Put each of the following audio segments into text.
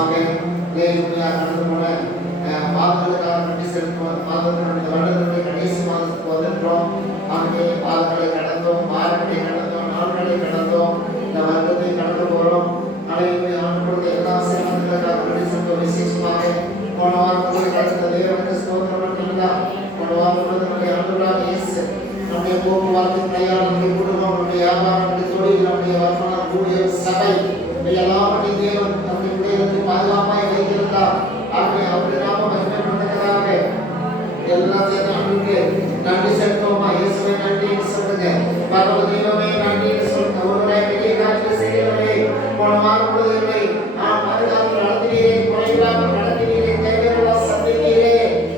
விசேஷமாக கடந்து போன மாதங்களுக்காக நன்றி செலுத்துவோம். மாதத்தினுடைய வருடத்தினுடைய கடைசி மாதத்துக்கு வந்துட்டோம். ஆகவே மாதங்களை கடந்தோம், வாரங்களை கடந்தோம், நாட்களை கடந்தோம், இந்த வருடத்தை கடந்து போகிறோம். அனைவருமே ஆண்டுகளுடைய எல்லா சேமங்களுக்காக நன்றி செலுத்துவோம். விசேஷமாக போன வாரத்தில் கடந்த தேவனுக்கு ஸ்தோத்திரம் மட்டும்தான். போன வாரத்தினுடைய ஆண்டுகளாக இயேசு நம்முடைய போக்குவரத்து பிரயாணம், நம்முடைய குடும்பம், நம்முடைய வியாபாரம், நம்முடைய தொழில், நம்முடைய வருமானம், ஊழியர், சபை எல்லாவற்றையும் தேவன் நம்முடைய உடையத்தை பாதுகாப்பாக வைத்திருந்தார். ஆகவே அவருடைய நாம மகிமைப்படுத்துவதாக எல்லாம் சேர்ந்து அவருக்கு நன்றி செலுத்துவோமா? இயேசுவை நன்றின்னு சொல்லுங்க. பரவ தெய்வமே நன்றின்னு சொல்லுங்க. ஒருவரை பெரிய காரியத்தை செய்யவில்லை, போன வாரம் பொழுதுகளை பாதுகாப்பு நடத்தினீரே, குறைவில்லாமல் நடத்தினீரே, தேவையுள்ள சந்தித்தீரே,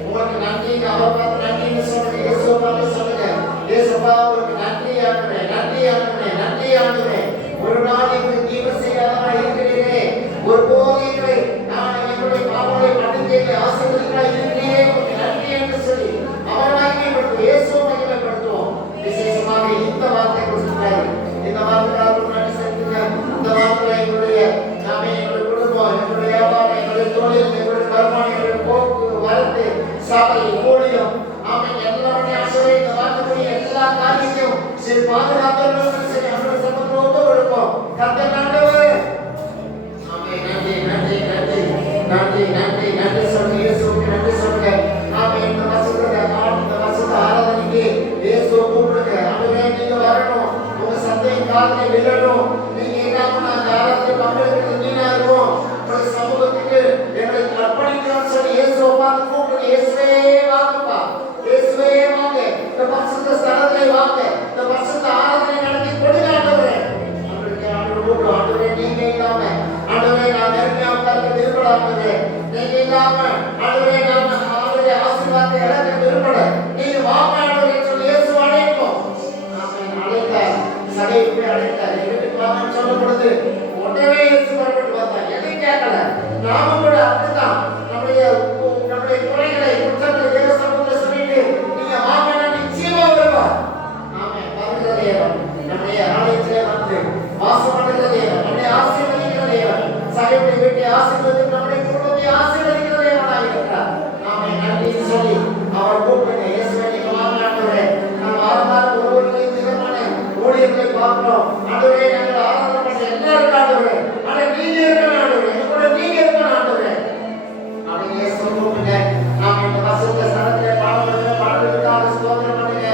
உங்களுக்கு நன்றி. அவர் பார்த்து நன்றின்னு சொல்லுங்க. இயேசுவை பார்த்து சொல்லுங்க, இயேசுப்பா உங்களுக்கு நன்றி ஆண்டுமே, நன்றி ஆண்டுமே, நன்றி ஆண்டுமே. ஒரு நாள் எங்களுக்கு ஜீவ செய்யாதவராக இருக்கிறீரே, ஒரு போதை நான் எங்களுடைய பாவங்களை மன்னித்தீரே, ஆசீர்வதிகளாக இருக்கிறீரே, உங்களுக்கு நன்றி என்று சொல்லி அவரை மகிமைப்படுத்துவோம். இயேசுவை மகிமைப்படுத்துவோம். விசேஷமாக இந்த வார்த்தை கொடுத்துட்டாரு. இந்த வார்த்தைக்காக நன்றி செலுத்துங்க. இந்த வார்த்தை எங்களுடைய நாமே, எங்களுடைய குடும்பம், எங்களுடைய வியாபாரம், எங்களுடைய தொழில், எங்களுடைய வருமானம், எங்களுடைய போக்கு வரத்து, சபை, ஊழியம், ஆமை எல்லாருடைய ஆசையை இந்த வார்த்தைக்குரிய எல்லா காரியத்தையும் சரி பாதுகாத்தவர்களும் சரி அவருடைய சம்பந்தோடு கொடுப்போம். கர்த்தர் நல்லவர். ஆமை நன்றி நன்றி நன்றி நன்றி நன்றி நன்றி சொல்லுங்க. இயேசுவுக்கு நன்றி சொல்லுங்க. ஆமை இந்த வருஷத்தை ஆராதனைக்கு இயேசுவை கூப்பிடுங்க. அதுவே நீங்க வரணும், உங்க சந்தையின் காலத்தை விழணும். நீங்க இல்லாம நாங்க ஆராதனை பங்கெடுக்கிறது நீனா இருக்கும். உங்களுடைய சமூகத்துக்கு எங்களை அர்ப்பணிக்கிறோம் சொல்லி இயேசுவை பார்த்து கூப்பிடுங்க. இயேசுவே வாங்கப்பா, இயேசுவே வாங்க, இந்த பரிசுத்த ஸ்தலத்திலே வாங்க, இந்த பரிசுத்த ஆராதனை நடத்தி கொடுங்க ஆண்டவரே. ஆண்டவரே நீங்க இல்லாம ஆண்டவரே நான் நெருங்கியா உட்கார்ந்து விரும்பல. ஆண்டவரே நீங்க இல்லாம ஆண்டவரே நான் ஆண்டவரே ஆசீர்வாதத்தை இழக்க விரும்பல. நீங்க வாங்க ஆண்டவரே சொல்லி இயேசு அழைப்போம். ஆமென். அழைத்தார், சகையை அழைத்தார். எங்களுக்கு வாங்கன்னு சொல்லும் பொழுது உடனே இயேசு புறப்பட்டு வந்தார். எதையும் கேட்கல. நாம கூட அப்படிதான் நம்முடைய குறைகளை குற்றங்களை தேவ சமூகத்தை சொல்லிட்டு நீங்க வாங்கினா நிச்சயமா வருவார். ஆமென். வருகிற தேவன் நம்முடைய ஆலயத்திலே வந்து வாசம் பண்ணுகிற தேவன், நம்முடைய ஆசீர்வதிக்கிற தேவன், சகையை வீட்டை ஆசீர்வதித்து நம்முடைய குடும்பத்தை ஆசீர்வதிக்கிற தேவனாக இருக்கிறார். ஆமென். நன்றி சொல்லி அவர் கூப்பிடுங்க. இயேசுவை நீங்க வாங்க ஆண்டவரே. நாம் வாரம் ஒவ்வொருவரையும் திகமான ஊழியர்களை பார்க்கிறோம். ஆண்டவரே நாங்கள் ஆராதனை பண்ண எல்லாரும் ஆண்டவரே, ஆனா நீங்க இருக்கணும் ஆண்டவரே, கூட நீங்க இருக்கணும் ஆண்டவரே. அவங்க இயேசுவை கூப்பிடுங்க. நாம் இந்த வசந்த ஸ்தலத்திலே பாடப்படுகிற பாடலுக்காக ஸ்தோத்திரம் பண்ணுங்க.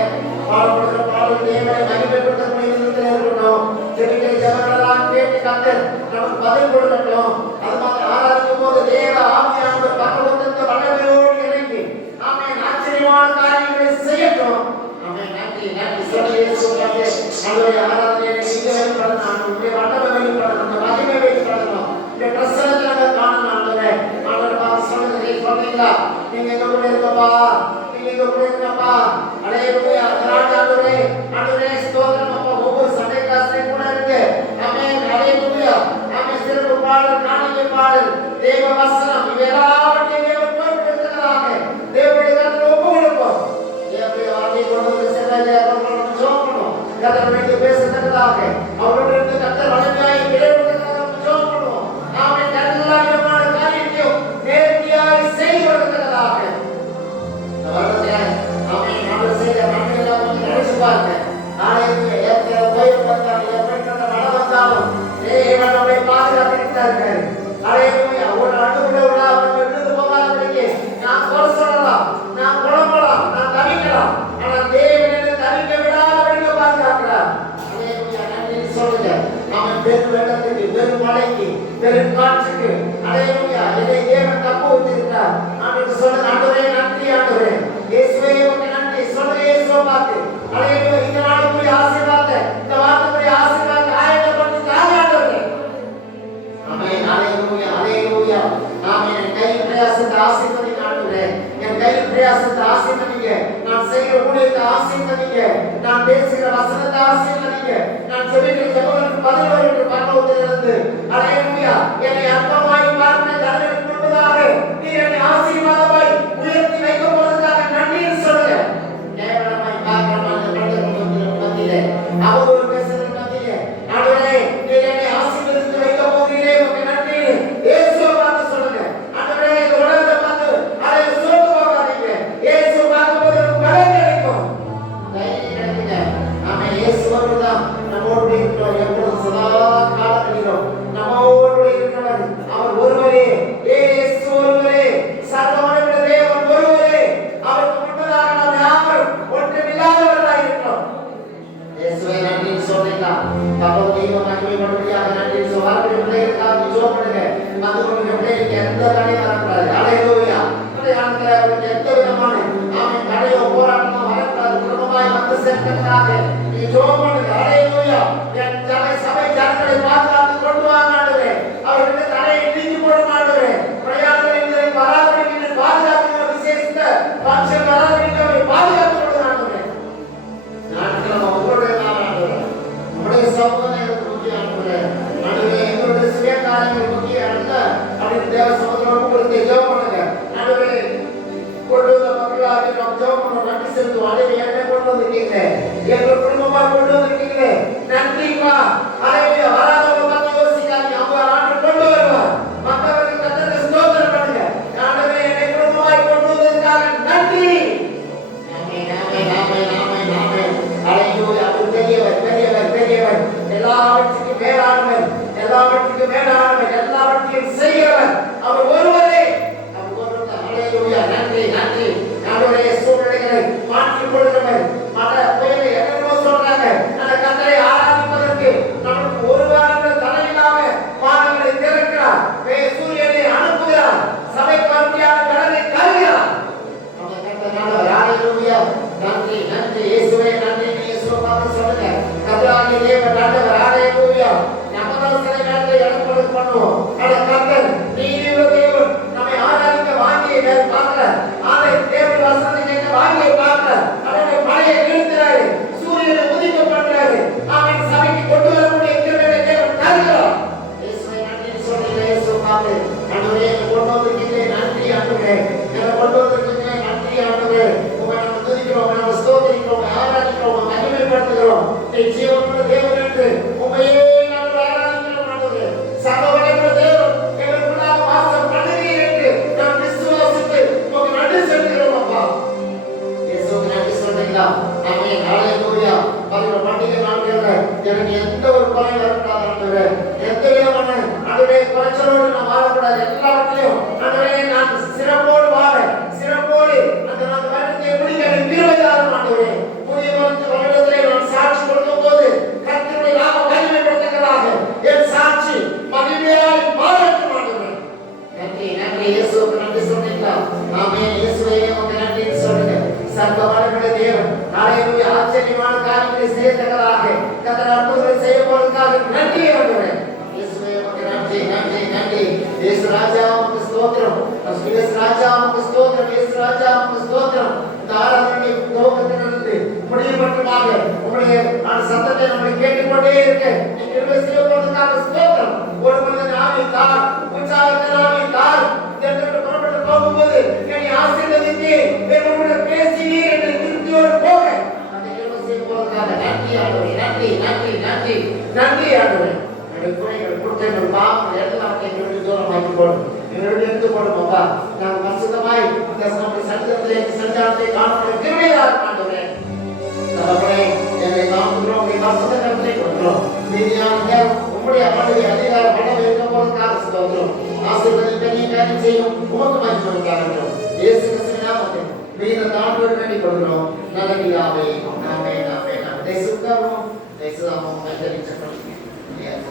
பாடப்படுகிற பாடல் தேவனை மகிமைப்படுத்தக்கூடிய விதத்தில் இருக்கணும். ஜெபிக்கிற ஜெபங்களெல்லாம் கேட்டு கர்த்தர் நமக்கு பதில் கொடுக்கட்டும். அது மாதிரி ஆராதிக்கும் போது தேவ ஆவியானவர் பரலோகத்திலிருந்து வல்லமையோடு இறங்கி ஆமென் ஆச்சரியமான காரியங்களை செய்யட்டும். ஆமென். நன்றி நன்றி சொல்லி இயேசுவை ஆண்டவரே ஆராதனையை நீங்க வெளிப்படணும், உங்களுடைய வல்லமை வெளிப்படணும், உங்க மகிமை வெளிப்படணும், இந்த பிரசன்னத்தை நாங்கள் காணணும் ஆண்டவரே. ஆண்டவர் பார்த்து சொல்லுங்க, சொன்னீங்களா நீங்க எங்க கூட இருக்கப்பா, நீங்க எங்க கூட இருக்கப்பா. அலையலுயா ஆண்டவரே, ஆண்டவரே ஸ்தோத்திரம் அப்பா. ஒவ்வொரு சண்டே கிளாஸ்லயும் கூட இருக்கு. ஆமென். அலையலுயா. ஆமென். சிறப்பு பாடல், காணிக்கை பாடல், தேவ வசனம் இவையெல்லாவற்றையும் தேவன் பொறுப்பெடுத்துக்கிறாங்க. தேவனுடைய கருத்தில் ஒப்பு கொடுப்போம். தேவனுடைய வார்த்தையை கொண்டு வந்து செல்வதை ஜெபம் பண்ணுவோம். கர்த்தர் வேண்டி பேசுகிறதாக அவரோடு கர்த்தர் வல்லமையாய் இடைவெளியாக ஜெபம் பண்ணுவோம். ஆமென். எல்லா விதமான காரியத்தையும் நேர்த்தியாய் செய்து கொடுக்கிறதாக இந்த வருடத்தை ஆமென் நாங்கள் செய்த நன்மையெல்லாம் கொஞ்சம் நினைச்சு பாருங்க. நாளைக்கு ஏற்கிற கோயில் வந்தாலும் எப்படிப்பட்ட மழை வந்தாலும் தேவன் நம்மை பாதுகாத்திருக்கிறார்கள். அலையலுயா. ஒரு ஆண்டு கூட விட அவங்க விட்டு போகாதபடிக்கு நான் குறை சொல்லலாம், நான் குழம்பலாம், நான் தவிக்கலாம், ஆனால் தேவன் என்னை தவிக்க விடாதபடிக்கு பாதுகாக்கிறார். அலையலுயா. நன்றி சொல்லுங்க. அவன் பெரும் வெள்ளத்துக்கு, பெரும் மழைக்கு, பெரும் காற்றுக்கு அலையலுயா என்னை தேவன் தப்பு வச்சிருக்கிறார். ஆண்டு சொல்லுங்க. ஆண்டவரே நன்றி ஆண்டவரே. இயேசுவே உமக்கு நன்றி சொல்லுங்க. இயேசுவை பார்த்து அலையலுயா இந்த நாளுக்குரிய ஆசீர்வாதத்தை, இந்த வாரத்துக்குரிய ஆசீர்வாதத்தை ஆயத்தப்படுத்தி தாங்க ஆண்டவரே. ஆமென். அலையலுயா அலையலுயா. ஆமென். என் கையின் பிரயாசத்தை ஆசீர்வதிங்க ஆண்டவரே. என் கையின் பிரயாசத்தை ஆசீர்வதிங்க. நான் செய்கிற ஊழியத்தை ஆசீர்வதிங்க. நான் பேசுகிற வசனத்தை ஆசீர்வதிங்க. நான் ஜெபிக்கிற ஜெபங்களுக்கு பதில் வரும் பரலோகத்திலிருந்து. அலையலுயா. என்னை அற்பமாய் பார்க்கிற ஜனங்களுக்கு முன்பதாக நீர் என்னை ஆசீர்வாதமாய் உயர்த்தி வைக்க போவதற்காக நன்றி சொல்லுங்க. கேவலமாய் பார்க்கிற மத்தியிலே அவதூறு பேசுகிற மத்தியிலே ஆண்டவரே நீர் என்னை ஆசீர்வதித்து வைக்க போகிறீரே உமக்கு நன்றி. இயேசுவை பார்த்து பண்ணிட்டு தேவ சமுத்திரம் கொடுத்து ஜெபம் பண்ணுங்க. ஆண்டவரே கொண்டு வந்த மக்களாக நாம் ஜெபம் பண்ணோம். நன்றி செலுத்துவோம். ஆண்டவரே என்னை கொண்டு வந்திருக்கீங்க, எங்கள் குடும்பமா கொண்டு வந்திருக்கீங்க, நன்றிப்பா. ஆண்டவரே வராதவங்க பார்த்து யோசிக்காதீங்க, அவங்க ஆண்டு கொண்டு வருவார். மக்களுக்கு கர்த்தருக்கு ஸ்தோத்திரம் பண்ணுங்க. ஆண்டவரே என்னை குடும்பமாய் கொண்டு வந்ததற்காக நன்றி. ஆமென் ஆமென் ஆமென் ஆமென் ஆமென். ஹalleluya. அவர் பெரியவர் பெரியவர் பெரியவர், எல்லாவற்றுக்கும் மேலானவர், எல்லாவற்றுக்கும் மேலானவர், எல்லாவற்றையும் செய்கிறவர் அவர் ஒருவரே. அவர் ஒருவர். ஹalleluya. நன்றி நன்றி. ஆண்டவரே சூழ்நிலைகளை மாற்றிக் கொள்கிறவர். மழை புயலை என்னென்னமோ சொல்றாங்க, அந்த கர்த்தரை ஆராதிப்பதற்கு நமக்கு ஒரு வாரம் தலையில்லாம வானங்களை திறக்கிறார், சூரியனை அனுப்புகிறார், சபைக்கு வரும்படியாக கடலை தருகிறார். அந்த கர்த்தர் நல்லவர். ஹalleluya. நன்றி நன்றி இயேசுவே நன்றி. இயேசுவை பார்த்து சொல்லுங்க, கர்த்தராகிய தேவன் நல்லவர். ஹalleluya. நம்மதான் சில நேரத்தில் இடப்படு பண்ணுவோம். அந்த கர்த்தர் நீதியுள்ள தேவன், நம்மை ஆராதிக்க வாங்கிய பார்க்கல, அதை தேவன் வசனத்தை கேட்க வாங்கிய பார்க்கல, அவருடைய மழையை நிறுத்துறாரு, சூரியனை உதிக்க பண்றாரு, அவன் சபைக்கு கொண்டு வரக்கூடிய கிருபையை தேவன் தருகிறார். இயேசுவை நன்றி சொல்லுங்க. இயேசுவை பார்த்து ஆண்டவரே கொண்டு வந்திருக்கீங்க நன்றி ஆண்டவரே, என்னை கொண்டு வந்திருக்கீங்க நன்றி ஆண்டவரே. உங்களை நம்ம துதிக்கிறோம், நம்ம ஸ்தோத்திரிக்கிறோம், ஆராதிக்கிறோம், மகிமைப்படுத்துகிறோம். நீ ஜீவனுள்ள தேவன் என்று உண்மையே நாங்கள் ஆராதிக்கிறோம் ஆண்டவரே. சர்வவல்லமையுள்ள தேவன் எங்களுக்குள்ளாக வாசம் பண்ணுகிறீர் என்று நாம் விசுவாசித்து உமக்கு நன்றி செலுத்துகிறோம் அப்பா. இயேசுவுக்கு நன்றி சொல்றீங்களா? ஆமென். ஹalleluya. வருகிற பண்டிகை நாட்கள்ல எனக்கு எந்த ஒரு குறை வரக்கூடாது ஆண்டவரே, எந்த விதமான ஆண்டவரே குறைச்சலோடு நான் வாழக்கூடாது. எல்லாவற்றிலும் ஆண்டவரே நான் சிறப்போடு வாழ, சிறப்போடு அந்த வருடத்தை முடிக்க கிருபையாரும் ஆண்டவரே. புதிய வருடத்திலே நான் சாட்சி கொடுக்கும் போது கர்த்தருடைய நாமம் மகிமைப்படுத்தக்கதாக என் சாட்சி மகிமையாய் மாறட்டும் ஆண்டவரே. நன்றி நன்றி. இயேசுவுக்கு நன்றி சொல்றீங்களா? ஆமென். இயேசுவே உமக்கு நன்றி சொல்லுங்க. சர்வ வல்லமையுள்ள தேவன் ஹalleluya. ஆச்சரியமான காரியங்களை செய்யத்தக்கதாக கர்த்தர் அற்புதங்களை செய்ய போவதற்காக நன்றி ஆண்டவரே. இயேசுவே உமக்கு நன்றி நன்றி நன்றி. இயேசு ராஜா உமக்கு ஸ்தோத்திரம். இயேசு ராஜா உமக்கு ஸ்தோத்திரம். இயேசு ராஜா உமக்கு ஸ்தோத்திரம். இந்த ஆராதனை துவக்கத்திலிருந்து முடியும் மட்டுமாக உங்களுடைய சத்தத்தை நம்ம கேட்டுக்கொண்டே இருக்க நீங்க கிருபை செய்ய போவதற்காக ஸ்தோத்திரம். ஒரு மனிதன் ஆவி தார், உற்சாகத்தின் ஆவி தார் என்று புறப்பட்டு போகும்போது என்னை ஆசீர்வதித்து என்னோட பேசினீர் என்று திருப்தியோடு போக அந்த கிருபை செய்ய போவதற்காக நன்றி ஆண்டவரே. நன்றி நன்றி நன்றி நன்றி ஆண்டவரே. என்னுடைய குறைகள் குற்றங்கள் பாவங்கள் எல்லாத்தையும் எங்களுடைய தூரமாக்கி போடும், எங்களுடைய எடுத்து போடும் அப்பா. நாங்கள் பரிசுத்தமாய் நம்முடைய சட்டத்திலே சஞ்சாரத்தை காணப்பட கிருபையார் ஆண்டவரே. தகப்பனே என்னை காண்கிறோம், உங்களுடைய பரிசுத்த கருத்தை கொடுக்கிறோம். மீதியான நேரம் உங்களுடைய அமர்வை அதிகாரம் படம் இருக்க போவதற்காக ஸ்தோத்திரம். ஆசீர்வதிக்க நீ காரியம் செய்யும் உமக்கு மகிமைப்படுத்தார்கள். இயேசு கிறிஸ்துவின் நாமத்தில் மீத தாழ்வோடு வேண்டிக் கொள்கிறோம் நல்ல பிதாவே. ஆமென் ஆமென். தேசுக்காவும் தேசுதாமும் மெத்தரிச்சப்படி Yes.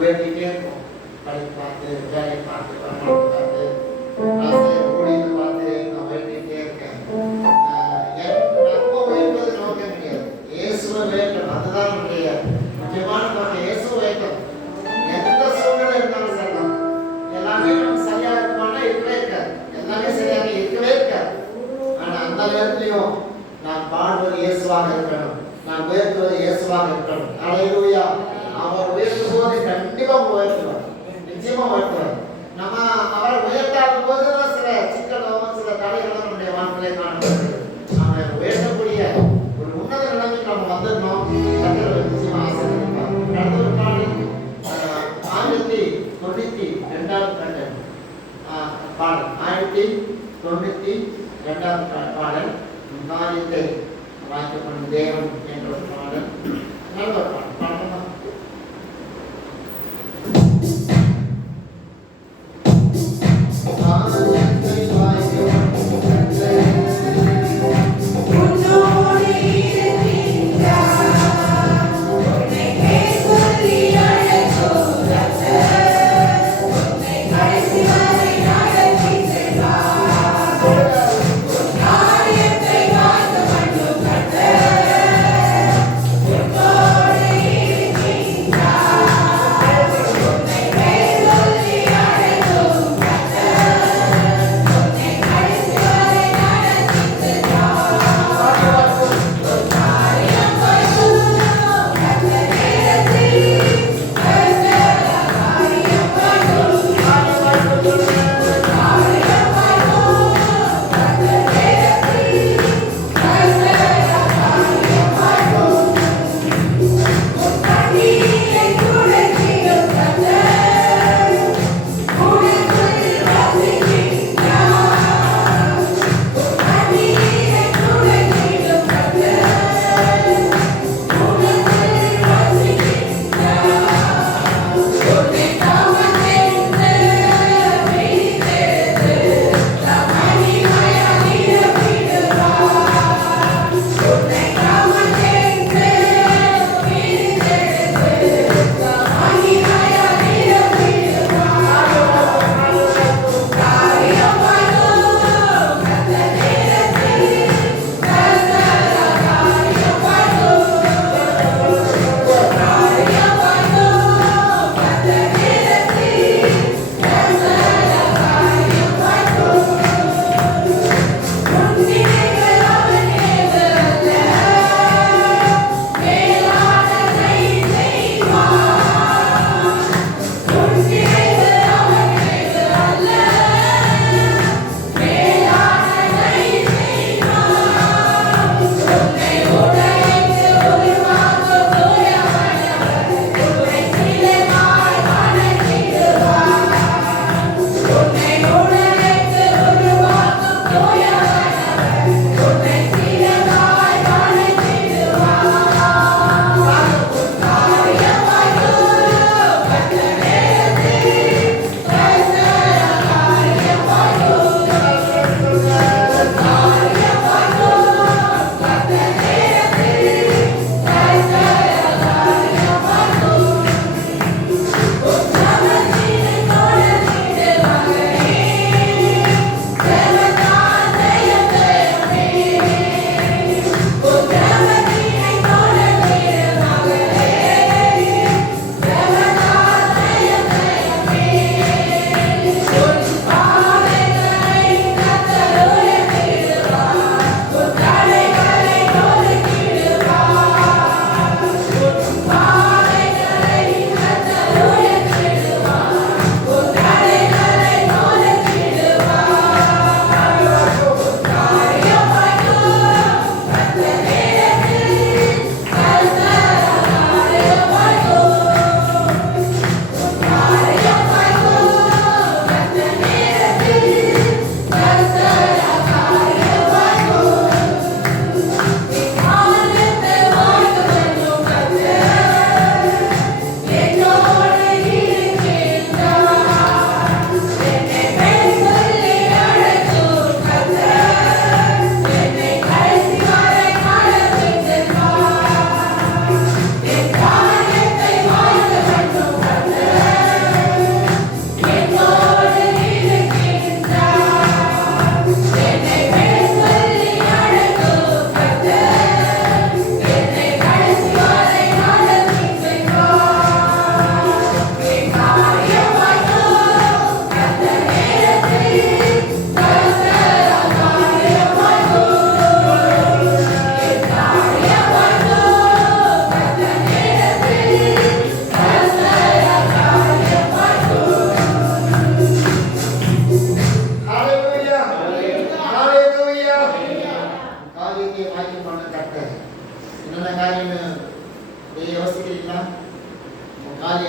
உயர்த்திட்டே இருக்கும். படிப்பு பார்த்து, வேலையை பார்த்து, வருமானத்தை பார்த்து, நான் ஊழியத்தை பார்த்து நான் உயர்த்திட்டே இருக்கேன். நம்ம உயர்வது நோக்கம் கிடையாது, இயேசுவை உயர்த்தணும். அதுதான் நம்முடைய முக்கியமான நோக்கம், இயேசுவை உயர்த்தணும். எந்த சூழ்நிலை இருந்தாலும் சரிதான். எல்லாமே நம்ம சரியா இருக்குமானா இருக்கவே இருக்காது, எல்லாமே சரியாக இருக்கவே இருக்காது. ஆனா அந்த நேரத்திலையும் நான் பாடுவது இயேசுவாக இருக்கணும், நான் உயர்த்துவது இயேசுவாக இருக்கணும். அல்லேலூயா. அவர் உயர்த்தும் போது கண்டிப்பா உயர்த்துவார், நிச்சயமா உயர்த்துவார். நம்ம அவரை உயர்த்தாத போதுதான் சில சிக்கலும் சில தடைகளும் நம்முடைய வாழ்க்கையை காணப்படுகிறது. நம்ம உயர்த்தக்கூடிய ஒரு உன்னத நிலைமைக்கு நம்ம வந்துடணும். கர்த்தர் நிச்சயமா ஆசீர்வதிப்பார். அடுத்த ஒரு பாடல் 1092 பாடல் 1092 பாடல் காரியத்தை வாய்க்கப்படும் தேவன் என்ற ஒரு பாடல். நல்ல ஒரு பாடல். பாடலாம். Glory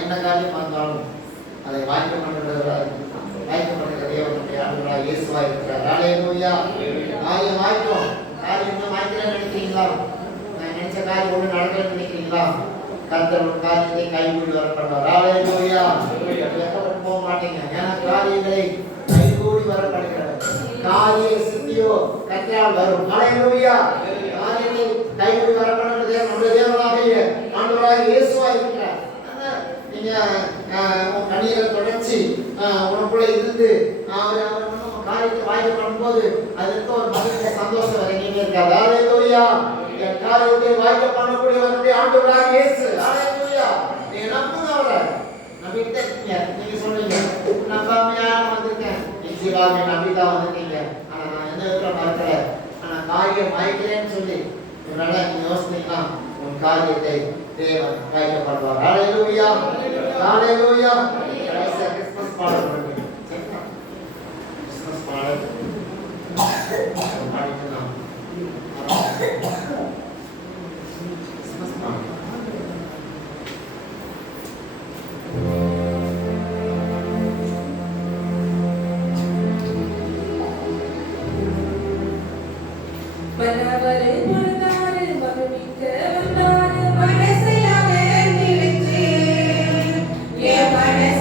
என்ன காரியம் வந்தாலும் அதை வாய்ப்பு பண்ணுகிற தேவனுடைய ஆண்டவராக இயேசுவா இருக்கிறார். ஹல்லேலூயா. காரியம் வாய்க்கும். காரியம் இன்னும் வாய்க்கிறேன்னு நினைக்கிறீங்களா? நான் நினைச்ச காரியம் ஒன்று நடக்கணும்னு நினைக்கிறீங்களா? கர்த்தர் ஒரு காரியத்தை கைகூடி வர பண்ணுவார். ஹல்லேலூயா. வெட்கப்பட்டு போக மாட்டீங்க. ஏன்னா காரியங்களை கைகூடி வர பண்ணுகிறார். காரிய சித்தியோ கர்த்தரால் வரும். ஹல்லேலூயா. காரியத்தை கைகூடி வர பண்ணுறது நம்முடைய தேவனாகிய ஆண்டவராக இயேசுவா இருக்கிறார். நீங்க கண்ணீரை தொடர்ச்சி உனக்குள்ள இருந்து காரியத்தை வாய்ப்பு பண்ணும்போது அதுக்கு ஒரு மகிழ்ச்சி சந்தோஷம் வர நீங்க இருக்காது. ஹல்லேலூயா. என் காரியத்தை வாய்ப்பு பண்ணக்கூடியவருடைய ஆண்டவராக இயேசு. ஹல்லேலூயா. நீங்க நம்புங்க அவரை. நம்பிட்டு இருக்கீங்க. நீங்க சொல்றீங்க நம்பாமையா வந்திருக்கேன். நிச்சயமாக நம்பிக்கா வந்திருக்கீங்க. ஆனா நான் எந்த விதத்துல மறக்கல. ஆனா காரியம் வாய்க்கிறேன்னு சொல்லி இதனால நீங்க யோசிச்சீங்கன்னா உன் காரியத்தை தேவன் வாய்க்க பண்ணுவார். ஹல்லேலூயா. ஹல்லேலூயா. கிறிஸ்மஸ் பாடல் பண்ணுங்க. கிறிஸ்மஸ் பாடல் பாடிக்கலாம். கிறிஸ்மஸ் பாடல் மனவரே மனதாரே மகிழ்விக்க வந்தாரே மனசையாக நினைச்சே என் மனசை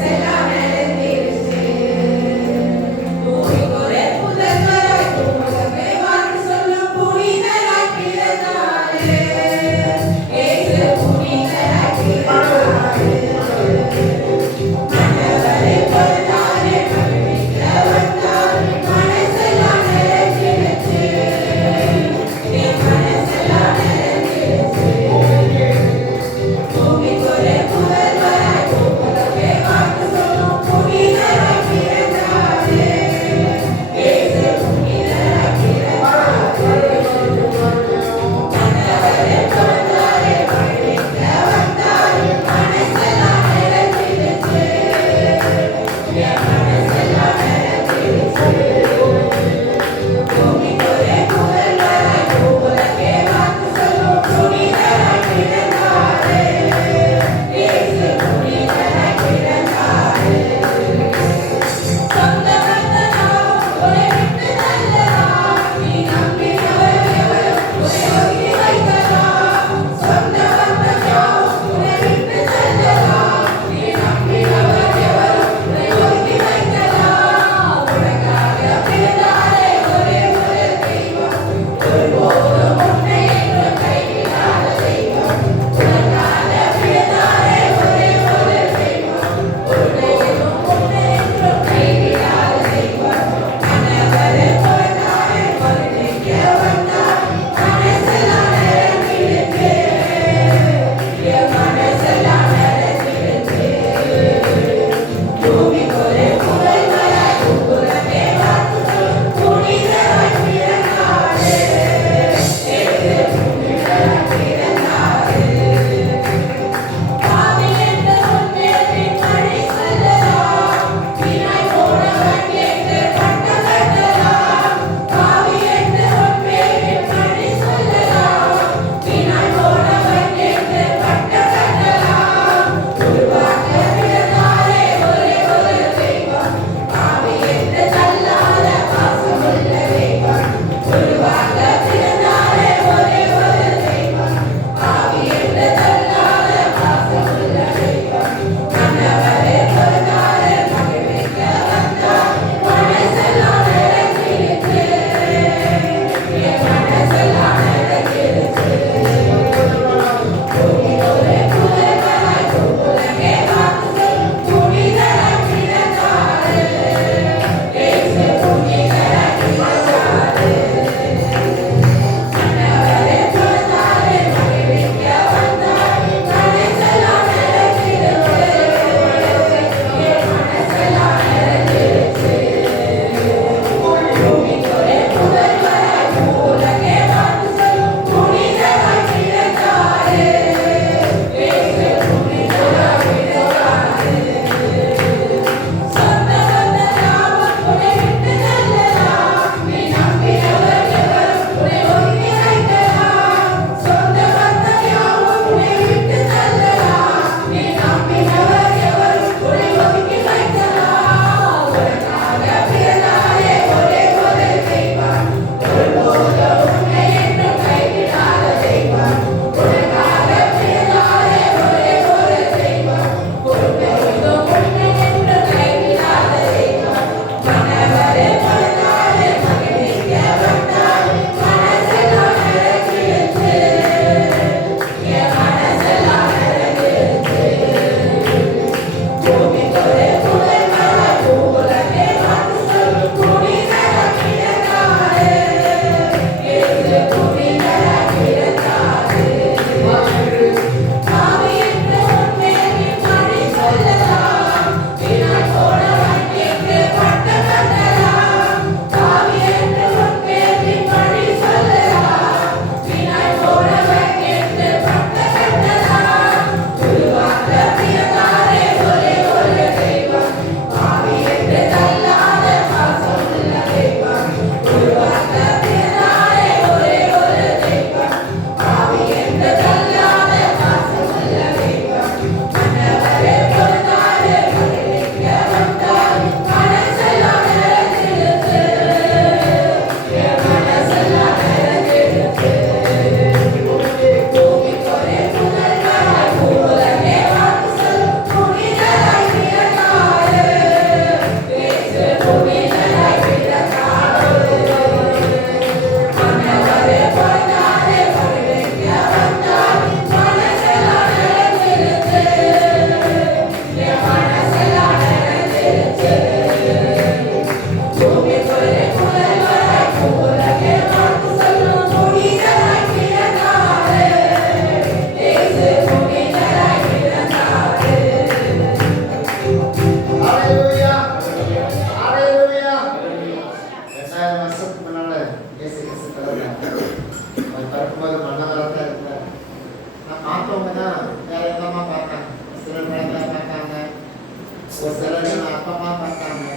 ஒரு சிலர் அப்பா அம்மா பார்த்தாங்க,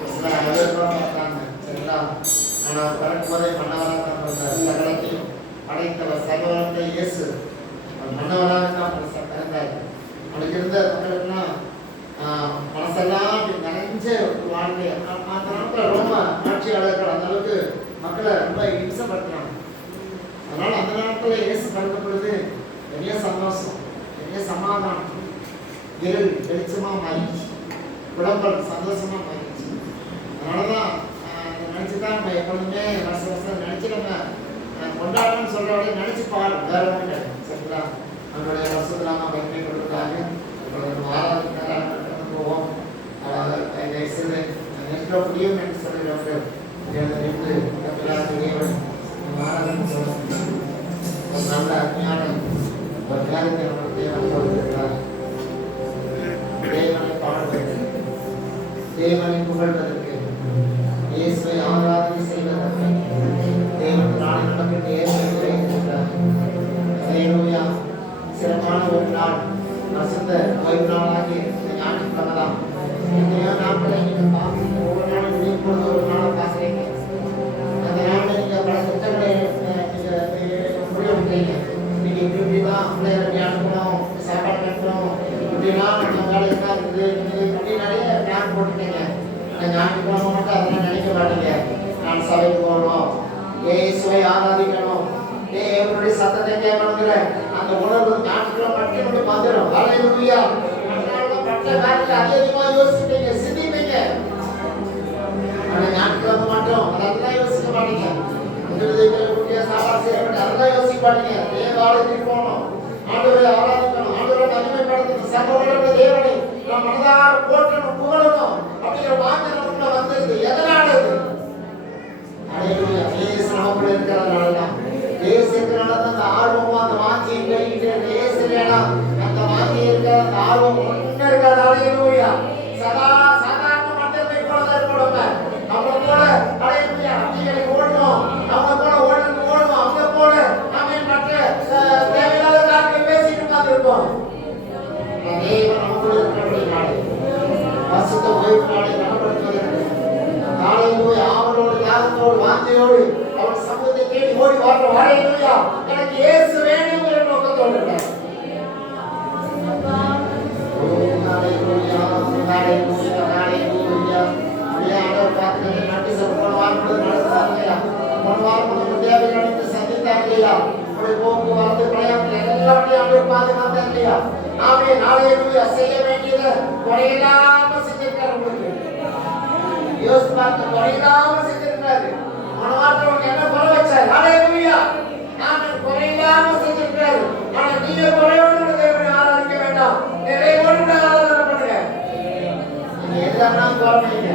ஒரு சிலர் அலுவலகமாக பார்த்தாங்க. சரிங்களா? ஆனால் பிறக்கும்போதே மன்னவராக தான் பிறந்தார். சகலத்தையும் படைத்தவர் சர்வத்தை இயேசு மன்னவராக தான் பிறந்தார். அவனுக்கு இருந்த மக்களுக்குலாம் மனசெல்லாம் அப்படி நிறைஞ்ச ஒரு வாழ்க்கை. அந்த நாட்டில் ரோம ஆட்சியாளர்கள் அந்த அளவுக்கு மக்களை ரொம்ப இம்சப்படுத்தினாங்க. அதனால அந்த நாட்டில் இயேசு பிறந்த பொழுது பெரிய சந்தோஷம், பெரிய சமாதானம், இருள் வெளிச்சமா மாறிடுச்சு, குழம்பல் சந்தோஷமா மாறிடுச்சு. அதனாலதான் நினைச்சுதான் நம்ம எப்பொழுதுமே வருஷம் வருஷம் நினைச்சு நம்ம கொண்டாடணும்னு சொல்றவரை நினைச்சு பாடும், வேற ஒன்றும் கிடையாது. சரிங்களா? நம்மளுடைய வருஷத்துல நம்ம பயன்படுத்தி கொடுக்குறாங்க. ஆராதனை போவோம். நிற்க முடியும் என்று சொல்லுகிறவர்கள் நின்று ஆராதனை சொல்லுவோம். ஒரு நல்ல அருமையான ஒரு நேரத்தை நம்ம தேவன் கொடுத்திருக்கிறார். தேவனை பாடுவதற்கு, தேவனை புகழ்வதற்கு, இயேசுவை ஆராதனை செய்வதற்கு தேவன் நாளை நமக்கு ஏற்படுத்தி வைத்திருக்கிறார். ஹல்லேலூயா. சிறப்பான ஒரு நாள், வசந்த ஓய்வு நாளாகி ஞாயிற்றுக்கிழமை தான். எத்தனையோ நாட்களை நீங்கள் பார்க்குறீங்க, ஒவ்வொரு நாளும் முடியும் பொழுது ஒரு நாளை பார்க்குறீங்க. அந்த நாளில் நீங்கள் பல திட்டங்களை முடிவெடுக்கிறீங்க. இன்னைக்கு இப்படி தான் பிள்ளைகளை அனுப்பணும், சாப்பாடு அனுப்பணும், இப்படிலாம் நம்ம வேலைக்கு இருக்குது, இப்படி நிறைய பிளான் போட்டுட்டீங்க. ஞாயிற்றுக்கிழமை மட்டும் அதெல்லாம் நினைக்க மாட்டீங்க. நான் சபைக்கு போகணும், இயேசுவை ஆராதிக்கணும், தேவனுடைய சத்தத்தை கேட்கணுங்கிற அந்த உணர்வு ஞாயிற்றுக்கிழமை மட்டும் வந்துடும். ஹல்லேலூயா. மற்ற காரியத்தை அதிகமாக யோசிப்பீங்க, சிந்திப்பீங்க. ஆனால் ஞாயிற்றுக்கிழமை மட்டும் அதெல்லாம் யோசிக்க மாட்டீங்க. சாப்பாடு செய்யப்பட்டு அதெல்லாம் யோசிக்க மாட்டீங்க. தேவாலயத்துக்கு போகணும், ஆண்டவரை ஆராதிக்கணும், ஆண்டவரை மகிமைப்படுத்தணும், சர்வவல்லமை தேவனை நாம் மனதார போற்றணும், புகழணும் அப்படிங்கிற வார்த்தை நமக்குள்ள வந்திருக்கு. எதனால இது? ஹல்லேலூயா. இயேசு நமக்குள்ள இருக்கிறதுனால தான். இயேசு இருக்கிறனால தான் அந்த ஆர்வமும் அந்த வாஞ்சியும் கையிட்டு இயேசு இல்லைனா அந்த வாஞ்சி இருக்கிற அந்த ஆர்வம் ஒன்றும் இருக்காது. ஹல்லேலூயா. சாதாரண மனிதர்களை போல தான் இருக்கணும். அவங்க போல ஹல்லேலூயா அப்படியே ஓடணும், அவங்க போல ஓடணும், அவங்க போல நம்ம மற்ற தேவையில்லாத காரியங்களை பேசிட்டு உட்கார்ந்துருப்போம். தேவன் நமக்குள்ள இருக்கிறபடினாலே பரிசுத்த ஓய்வு நாளை கனப்படுத்துவதற்கு ஹல்லேலூயா ஆவலோடு தாகத்தோடு வாஞ்சையோடு அவன் சமூகத்தை தேடி ஓடி வரணும். ஹல்லேலூயா. எனக்கு இயேசு வேணுங்கிற நோக்கத்தோடு இருக்கிறார். ஹல்லேலூயா. ஹல்லேலூயா. ஹல்லேலூயா. ஆண்டவர் பார்த்து நன்றி சொல்ல வார்த்தை நடந்தாங்க. போன வாரம் நம்ம தேவையான சந்தித்தாங்க இல்லையா? போக்குவரத்து பிரயாணம் எல்லாத்தையும் ஆண்டவர் பாதுகாத்தாங்க இல்லையா? நாமே ஹல்லேலூயா செய்ய வேண்டியதை குறையில்லாம செஞ்சிருக்காரு. யோசித்து பார்த்து குறையில்லாம செஞ்சிருக்காரு. போன வாரத்தில் உனக்கு என்ன குறை வச்சார்? ஹல்லேலூயா. நாம குறையில்லாம செஞ்சிருக்காரு. ஆனா நீங்க குறையோடு தேவனை ஆராதிக்க வேண்டாம், நிறைவோடு ஆராதனை பண்ணுங்க. நீங்க எல்லாம் குறைங்க,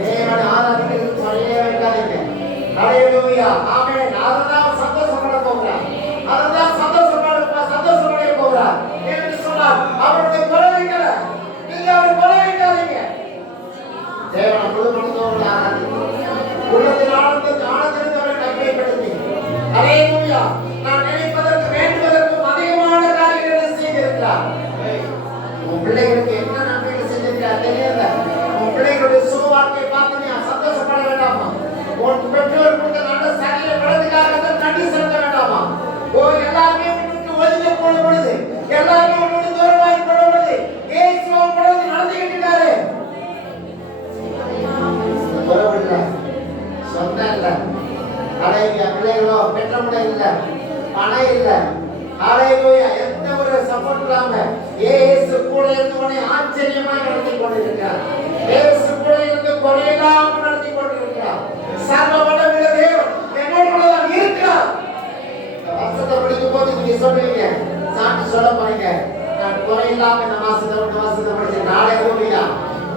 தேவனை ஆராதிக்கிறது குறையே வைக்காதீங்க. ஹல்லேலூயா. ஆமென். அதனால சந்தோஷப்பட போகிறார், அதனால சந்தோஷப்படைய போகிறார் என்று சொன்னார். அவருடைய குறை வைக்கல, நீங்க அவர் குறை வைக்காதீங்க. தேவனை முழுமனதோடு ஆராதிங்க. உள்ளத்தில் ஆனந்தத்தை அவரை நன்மைப்படுத்தி ஹல்லேலூயா. நான் நினைப்பதற்கு வேண்டுவதற்கும் அதிகமான காரியங்களை செய்திருக்கிறார். உன் பிள்ளைகளுக்கு என்ன நன்மைகள் செஞ்சிருக்கார் தெரியல. உன் பிள்ளைகளுடைய சுகவாழ்க்கையை பார்த்து நீ சந்தோஷப்பட வேண்டாமா? உன் பெற்றோர் கொடுத்த நல்ல சரீர பலத்துக்காக நன்றி செலுத்த வேண்டாமா? எல்லாருமே விட்டு ஒதுங்க போன பொழுது, எல்லாருமே விட்டு தூரமாய் போன பொழுது இயேசு பொழுது நடந்துகிட்டு இருக்காரு. உறவில்லை, சொந்தம் இல்லை, ஹல்லேலூயா. பிள்ளைகளோ பெற்ற முறை இல்லை, பணம் இல்லை, ஹல்லேலூயா. எந்த ஒரு சப்போர்ட் இல்லாம இயேசு கூட இருந்து உன்னை ஆச்சரியமாய் நடத்தி கொண்டிருக்கிறார். இயேசு கூட இருந்து குறையில்லாம நடத்தி கொண்டிருக்கிறார். சர்வ வல்லமையுள்ள தேவன் என்னோடு கூட தான் இருக்கிறார். வருஷத்தை படிக்கும் போது நீங்க சொல்லுவீங்க, சாட்சி சொல்ல போறீங்க, நான் குறையில்லாம இந்த மாசத்தை படிச்சிருக்கேன். ஹல்லேலூயா.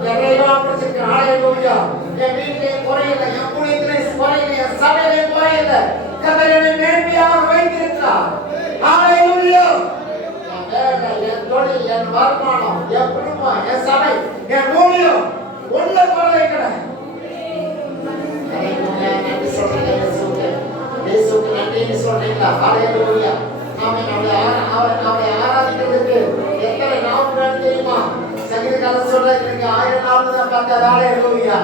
நிறைவா படிச்சிருக்கேன். ஹல்லேலூயா. என் வீட்டிலே குறையில்லை, என் ஊழியத்திலே குறையில்லை, என் சபையிலே குறையில்லை. கர்த்தர் என்னை மேன்மையாக வைத்திருக்கிறார். ஹல்லேலூயா. என் வேலை, என் தொழில், என் வருமானம், என் குடும்பம், என் சபை, என் ஊழியம் ஒன்ன குறை வைக்கிறேன். நன்றி சொல்றீங்க இயேசுக்கு நன்றி சொல்றீங்களா? ஹல்லேலூயா. அவரை ஆராதிக்கிறதுக்கு எத்தனை நாமம் தெரியுமா? சங்கீதக்காரர் சொல்ற இன்னைக்கு 1000 நாள் தான் பார்த்தது. ஹalleluya.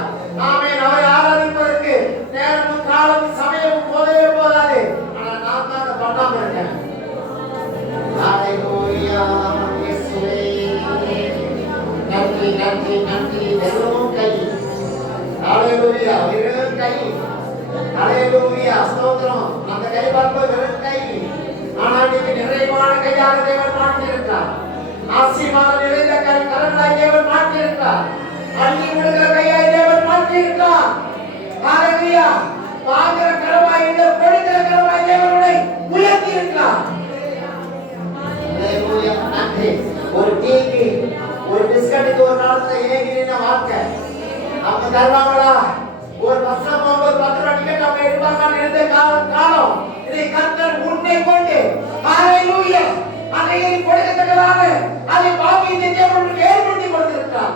ஆமென். அவரை ஆராதிப்பதற்கு நேரமும் காலமும் சமயமும் போதவே போதாது. ஆனா நான் தான் அதை பண்ணாம இருக்கேன். ஹalleluya. இயேசுவே நன்றி நன்றி நன்றி. வெறும் கை. ஹalleluya. வெறும் கை. ஹalleluya. ஸ்தோத்திரம். அந்த கை பார்ப்பது வெறும் கை. ஆனால் நீங்க நிறைவான கையாக தேவன் மாற்றியிருக்கிறார். ஆசீர்வாதம் நிறைந்த கரங்களாய் தேவன் மாற்றியிருக்கிறார். அள்ளி விடுகிற கையாய் தேவன் மாற்றியிருக்கிறார். ஹalleluya. வாங்குற கரமாய் இந்த கொடுக்கிற கரமாய் தேவனை உயர்த்தி இருக்கிறார். ஹalleluya. நன்றி. ஒரு டீக்கு ஒரு பிஸ்கட்டுக்கு ஒரு நாளத்துல ஏகின வாழ்க்கை அவங்க தருவாங்களா? ஒரு வருஷம் போகும்போது 10 ரூபாய் டிக்கெட் அவங்க எடுப்பாங்கன்னு இருந்த காலம் இதை கர்த்தர் உன்னை கொண்டு ஹalleluya அதை கொடுக்கத்தக்கதாக அதை பாக்கியத்தை தேவனுக்கு ஏற்படுத்தி கொடுத்திருக்கிறார்.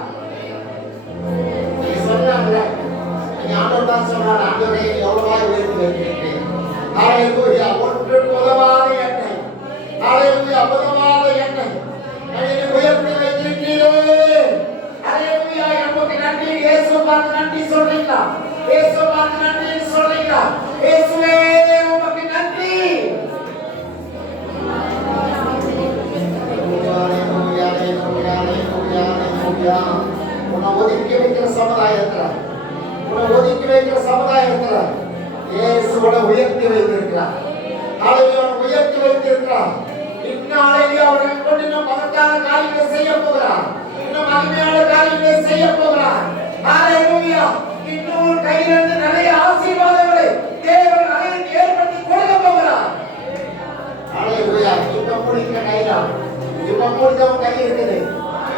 நீ சொல்றாங்களே நீ ஆண்டவர் தான் சொல்றாரு. ஆண்டவரே எவ்வளவாய் உயர்த்தி வைக்கிறேன். ஹalleluya. ஒன்றுக்கு உதவாத எண்ணெய். ஹalleluya. உதவாத எண்ணெய் அதை உயர்த்தி வைத்திருக்கிறீரே. ஹalleluya. நமக்கு நன்றி. இயேசு பார்த்து நன்றி சொல்றீங்களா? இயேசு பார்த்து நன்றி சொல்றீங்களா? இயேசுவே உமக்கு நன்றி. உன்னை ஒதுக்கி வைக்கிற சமுதாயத்துல இயேசுவோட உயர்த்தி வைத்திருக்கிறார். ஹalleluya. உயர்த்தி வைத்திருக்கிறார். இந்நாளிலே அவர்கள் கொண்டு இன்னும் மகத்தான காரியங்களை செய்ய போகிறார். இன்னும் மகிமையான காரியங்களை செய்ய போகிறார். ஹalleluya. இன்னும் கையிலிருந்து நிறைய ஆசீர்வாதங்களை தேவன் அனைத்து ஏற்படுத்தி கொடுக்க போகிறார். ஹalleluya. இப்ப முடிக்கிற கைதான் இப்ப முடித்தவன் கை இருக்குது.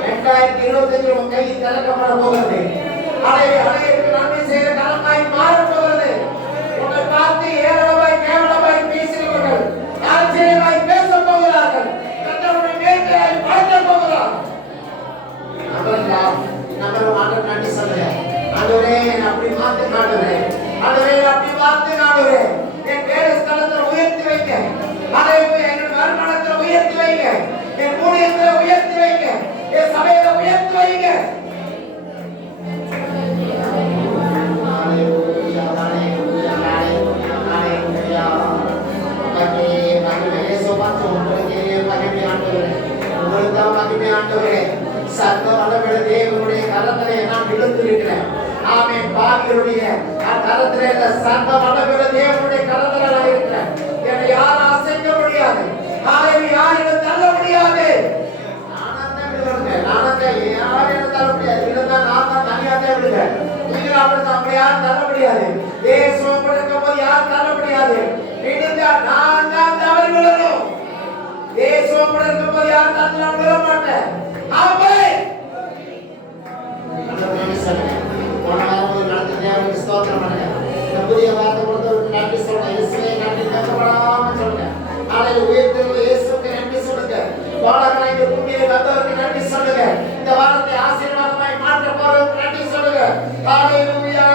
2025 உன் கை திறக்கப்பட போகிறது. அனைவருக்கு நன்மை செய்த கரமாய் மாறப் போகிறது. உன்னை பார்த்து ஏளனமாய் கேவலமாய் பேசுகிறவர்கள் ஆச்சரியமாய் பேசப் போகிறார்கள். கர்த்தருடைய மேன்மையாய் வாழ்த்தப் போகிறார். நம்ம ஆண்டவர் நன்றி சொல்லுங்க. ஆண்டவரே அப்படி மாத்து ஆண்டவரே. ஆண்டவரே அப்படி மாத்து ஆண்டவரே. என் வேலை ஸ்தலத்தில் உயர்த்தி வைக்க. ஹalleluya. என் வருமானத்தில் உயர்த்தி வைக்க. என் ஊழியத்தில் உயர்த்தி வைக்க. என் சபையில உயர்த்தி வைக்க. ஹalleluya. ஹalleluya. ஹalleluya. மகிமை இயேசுவாச்சு உங்களுக்கு மகிமை ஆண்டவரே. உங்களுக்கு தான் மகிமை ஆண்டவரே. சர்வ வல்லமையுள்ள தேவனுடைய கரத்திலே நான் விழுந்திருக்கிறேன். ஆமென். பாவிகளுடைய கரத்திலே இல்ல, சர்வ வல்லமையுள்ள தேவனுடைய கரத்திலே நான் இருக்கிறேன். என்னை யாரும் அசைக்க முடியாது. ஹalleluya. யாரும் தள்ள முடியாது. நானே விடுவேன். யாரும் என்ன தள்ள முடியாது. இருந்தா நான் தான் தனியா தான் விடுவேன். நீங்க அப்படி யாரும் தள்ள முடியாது. இயேசு இருக்கும்போது யாரும் தள்ள முடியாது. விடுங்க. நான் தான் தவறி விடணும். இயேசு இருக்கும்போது யாரும் தள்ள விட மாட்டேன். ஆமென். ஆண்டவரே சொல்லுங்க. போனவாரம் நடந்த தேவனுக்கு ஸ்தோத்திரம் பண்ணுங்க. இந்த புதிய வார்த்தை கொடுத்தவருக்கு நன்றி சொல்லுங்க. இயேசுவே நன்றி கேட்கப்படாம சொல்லுங்க. ஹalleluya. உயர்த்துள்ள இயேசுவுக்கு நன்றி சொல்லுங்க. வாழகளை இந்த பூமியில வந்தவருக்கு நன்றி சொல்லுங்க. இந்த வாரத்தை ஆசீர்வாதமாய் மாற்ற போறவருக்கு நன்றி சொல்லுங்க. ஹalleluya.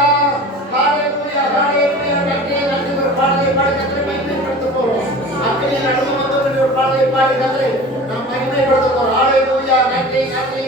ஹalleluya. ஹalleluya. நன்றி நன்றி. ஒரு பாடலை பாடி கர்த்தரை மகிமைப்படுத்த போறோம். அப்படியே நடந்து வந்தவர்கள் ஒரு பாடலை பாடி கர்த்தரை நாம் மகிமைப்படுத்த போறோம். ஹalleluya. நன்றி நன்றி.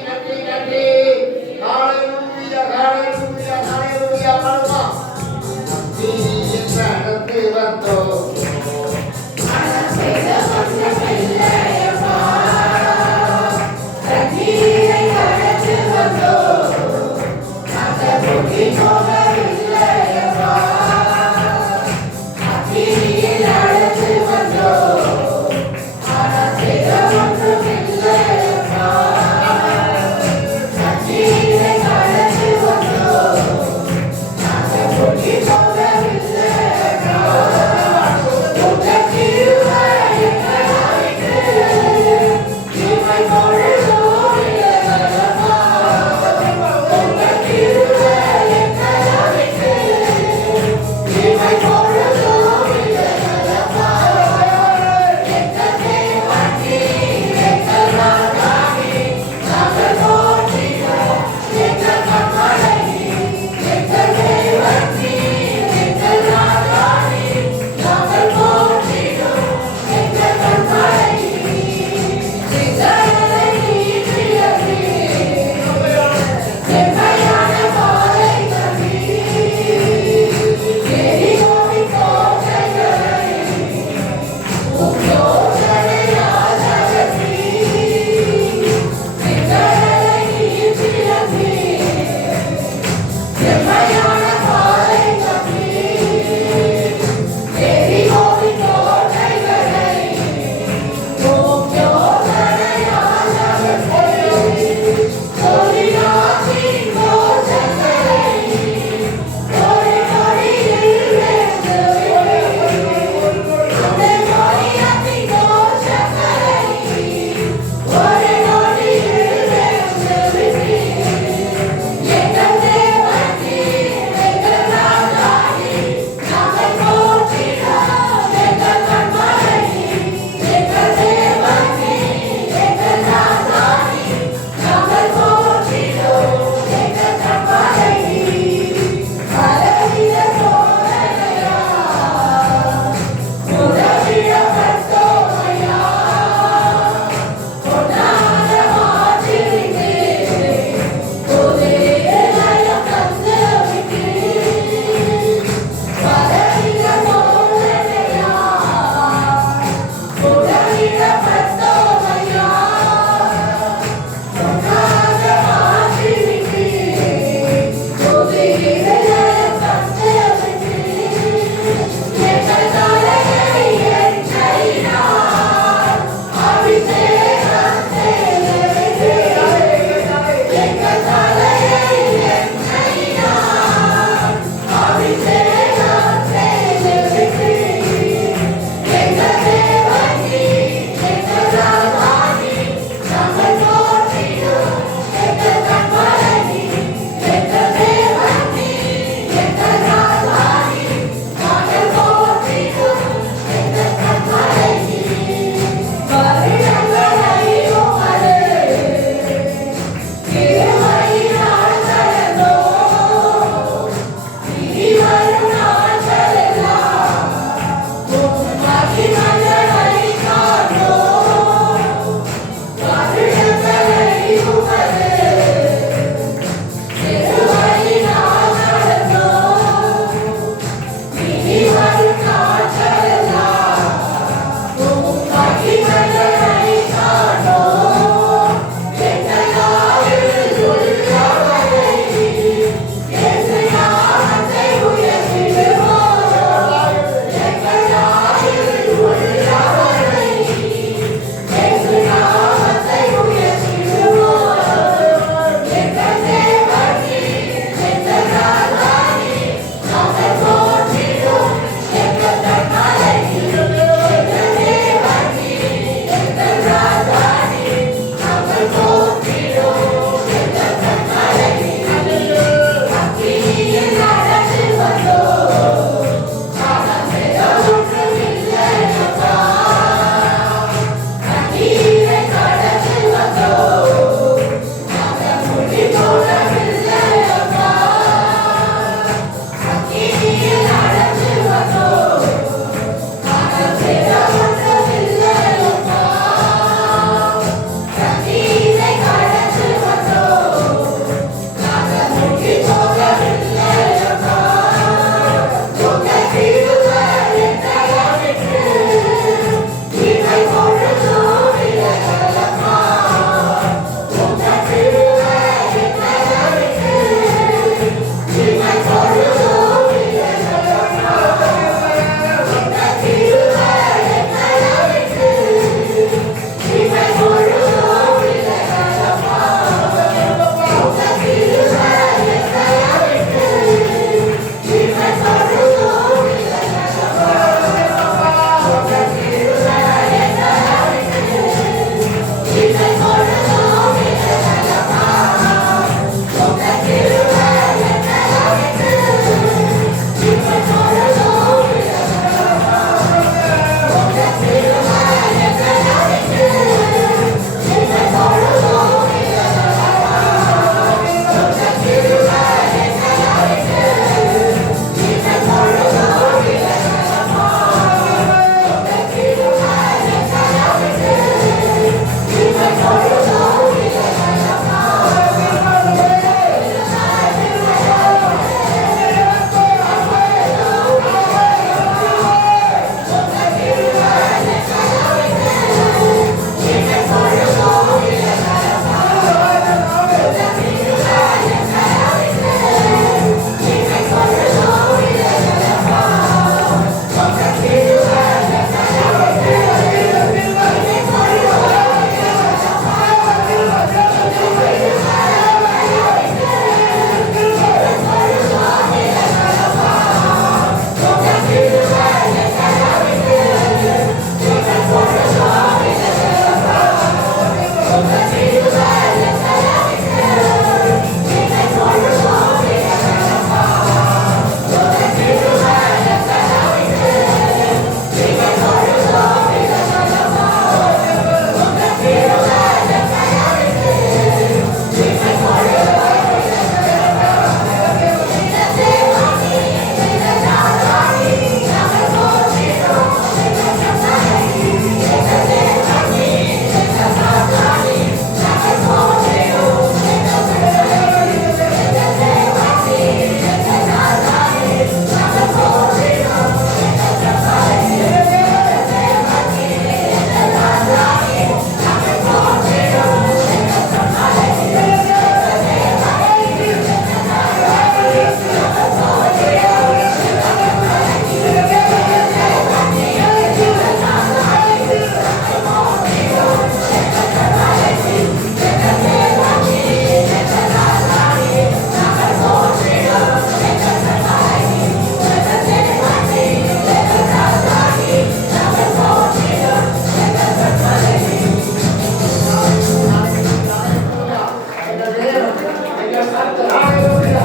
ஹalleluya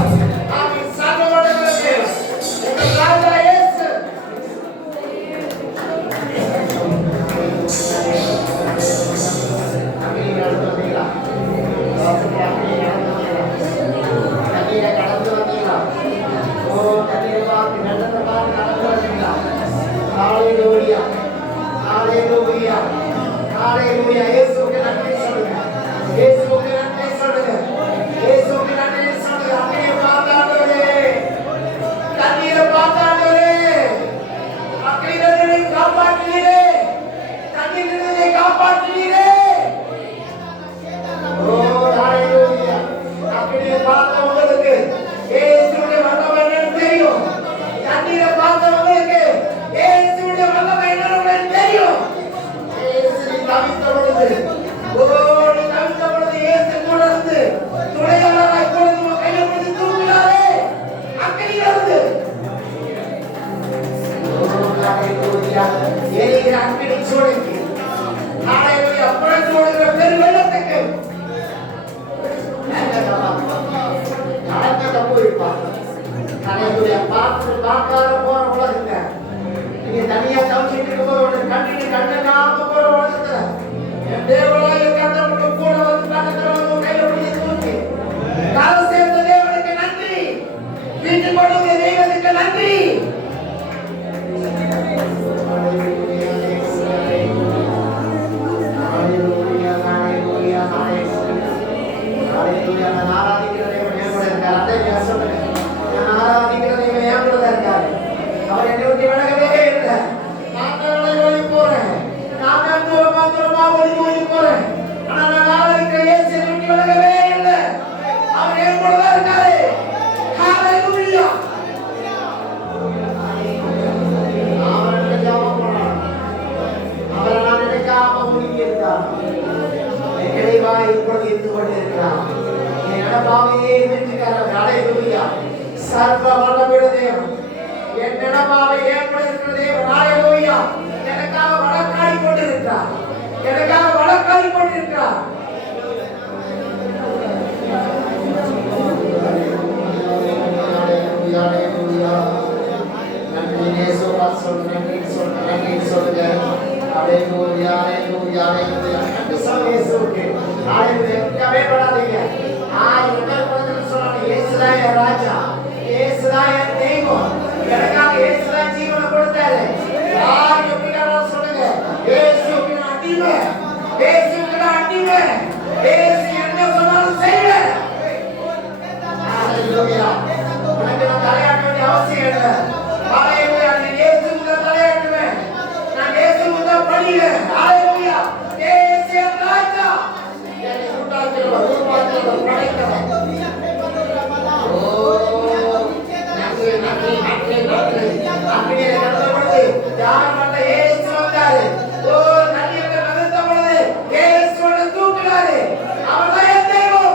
ஆமென் சர்வவல்லவரே எங்கள் ராஜா இயேசு அமீன் நடந்தீங்களா தண்ணீரை கடந்து வந்தீங்களா ஓ தண்ணீரை பார்த்து நடந்த பார்த்து நடந்து வந்தீங்களா ஹalleluya ஹalleluya ஹalleluya இயேசுவுக்கு நன்றி சொல்லுங்க இயேசுவுக்கு நன்றி சொல்லுங்க இயேசுவுக்கு நன்றி சொல்லுங்க அப்படியே பார்த்தாண்டவரே தண்ணீரை பார்த்தாண்டவரே அக்கினியை காப்பாற்றினீரே தண்ணீரை காப்பாற்றினீரே ஓ ஹalleluya அக்கினியை பார்த்தவங்களுக்கு இயேசுவுடைய வல்லமை என்னன்னு தெரியும் தண்ணீரை பார்த்தவங்களுக்கு இயேசுவுடைய வல்லமை என்னன்னு தெரியும் இயேசு தவித்த பொழுது ஓடி தவித்த பொழுது இயேசு தொடர்ந்து துணையாளராய் கொடுத்து கையை பிடித்து தூக்கினாரே அக்கினியிலிருந்து எரிகிற அக்கினி சூளைக்கு ஹalleluya புரண்டு ஓடுகிற பெருவெள்ளத்துக்கு நடந்த தப்பு இருப்பாங்க ஹalleluya பார்க்காத போற உலகங்க நீங்க தனியா தவிச்சிட்டு இருக்கும்போது கண்ணிட்டு கண்ணை காம போற உலகத்துல என் தேவனாய கண்டப்பட்டு கூட வந்து கண்ணத்துல கையில பிடிச்சி தூக்கி கால சேர்ந்த தேவனுக்கு நன்றி வீட்டுக்கு கொண்டு வந்த தெய்வத்துக்கு நன்றி நான் ஆராதிக்கிற தேவன் என் கூட இருக்கார் அதை சொல்லுங்க நான் ஆராதிக்கிற தேவன் என் கூட இருக்கார் அவர் என்னை விட்டு விலகவே இல்லை நான் ஓடி போறேன் நான் தூரமா ஓடி போறேன் ஆனா நான் ஆராதிக்கிற இயேசு என்னை விட்டு விலகவே இல்லை அவர் என் கூட தான் இருக்காரு ஹalleluya அவரை நினைக்காம போனான் அவரை நான் நினைக்காம முடிக்கி இருந்தான் என் இறைவா இப்பொழுது இருந்து கொண்டிருக்கிறான் என் நடப்பாவையே வெற்றிக்காரர் ஹalleluya சர்வ வல்லமையுள்ள தேவன் என் நடப்பாவை ஏற்படுத்துகிற தேவன் ஹalleluya எனக்காக வழக்காடி கொண்டிருக்கிறார் எனக்காக வழக்காடி கொண்டிருக்கிறார் நன்றி இயேசு நன்றி சொல்லுங்க ஹalleluya ஹalleluya ஹalleluya நன்றி சொல்லுங்க இயேசுவுக்கு ஹalleluya கவலைப்படாதீங்க ஆயிரம் சொன்னாங்க இயேசுதான் என் ராஜா இயேசுதான் என் தெய்வம் எனக்காக இயேசுதான் ஜீவனை கொடுத்தாரு யார் எப்படினாலும் சொல்லுங்க இயேசுவுக்கு நான் அடிமை இயேசுவுக்கு நான் அடிமை இயேசு என்ன சொன்னாலும் செய்வேன் ஹalleluya உனக்கு நான் தலையாட்ட வேண்டிய அவசியம் இல்லை ஹalleluya நான் இயேசுவுக்கு தான் தலையாட்டுவேன் நான் இயேசுவுக்கு தான் பணிவேன் ஹalleluya இயேசு என் ராஜா என்னை உண்டாக்கியவர் உருவாக்கியவர் படைத்தவர் அப்படியே நடந்த பொழுது யார் வந்த இயேசு வந்தாரு ஓ தண்ணீரை நடந்த பொழுது இயேசுவோட தூக்கினாரு அவர்தான் என் தெய்வம்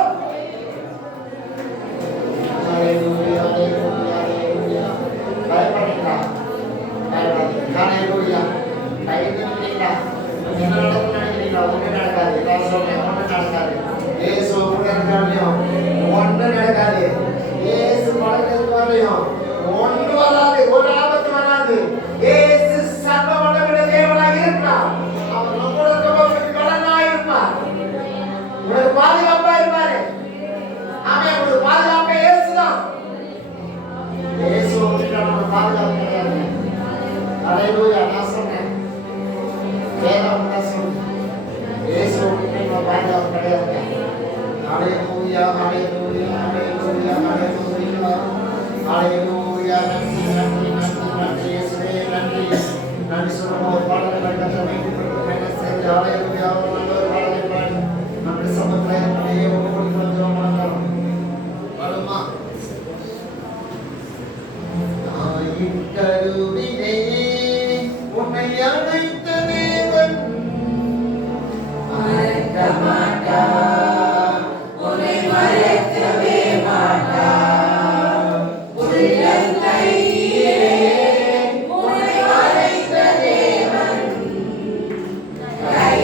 ஹalleluya ஹalleluya பயப்படீங்களா ஹalleluya பயந்துட்டீங்களா என்ன நடக்கும் நினைக்கிறீங்களா ஒண்ணு நடக்காது நான் சொல்றேன் ஒண்ணு நடக்காது இயேசு கூட இருக்காலையும் ஒண்ணு நடக்காது இயேசு பழக்கத்துக்கு வரலையும் ஒண்ணு வராது ஒரு ஆபத்து வராது இயேசு சர்வ வல்லமையுள்ள தேவனாக இருக்கிறார் அவர் நம்மளுக்கு கடனாக இருப்பார் உனக்கு பாதுகாப்பா இருப்பாரு ஆமே உனக்கு பாதுகாப்பா இயேசுதான் இயேசு உங்களுக்கு நம்ம பாதுகாப்பு கிடையாது ஹalleluya நான் சொன்னேன் வேதம் தான் சொல்லுது இயேசு உங்களுக்கு நம்ம பாதுகாப்பு கிடையாது ஹalleluya ஹalleluya ஹalleluya ஹalleluya ஹalleluya நன்றி நன்றி நன்றி நன்றி இயேசுவே நன்றி நன்றி சொல்லும்போது பாடல்களை கற்றவை என்ன செய்து ஹalleluya ஒரு பாடலை பாடி நம்முடைய சமூகத்தில் அப்படியே ஒவ்வொரு கொடுக்கிறோம் வணக்கம் வருமா கருவினே உன்னை அழைத்த தேவன் மறக்க மாட்டார் உன்னை மறக்கவே மாட்டார் உள்ளங்கையிலே உன்னை அழைத்த தேவன் கை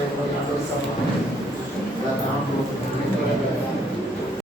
ஆண்டவர் சமூகம் இந்த நான்கு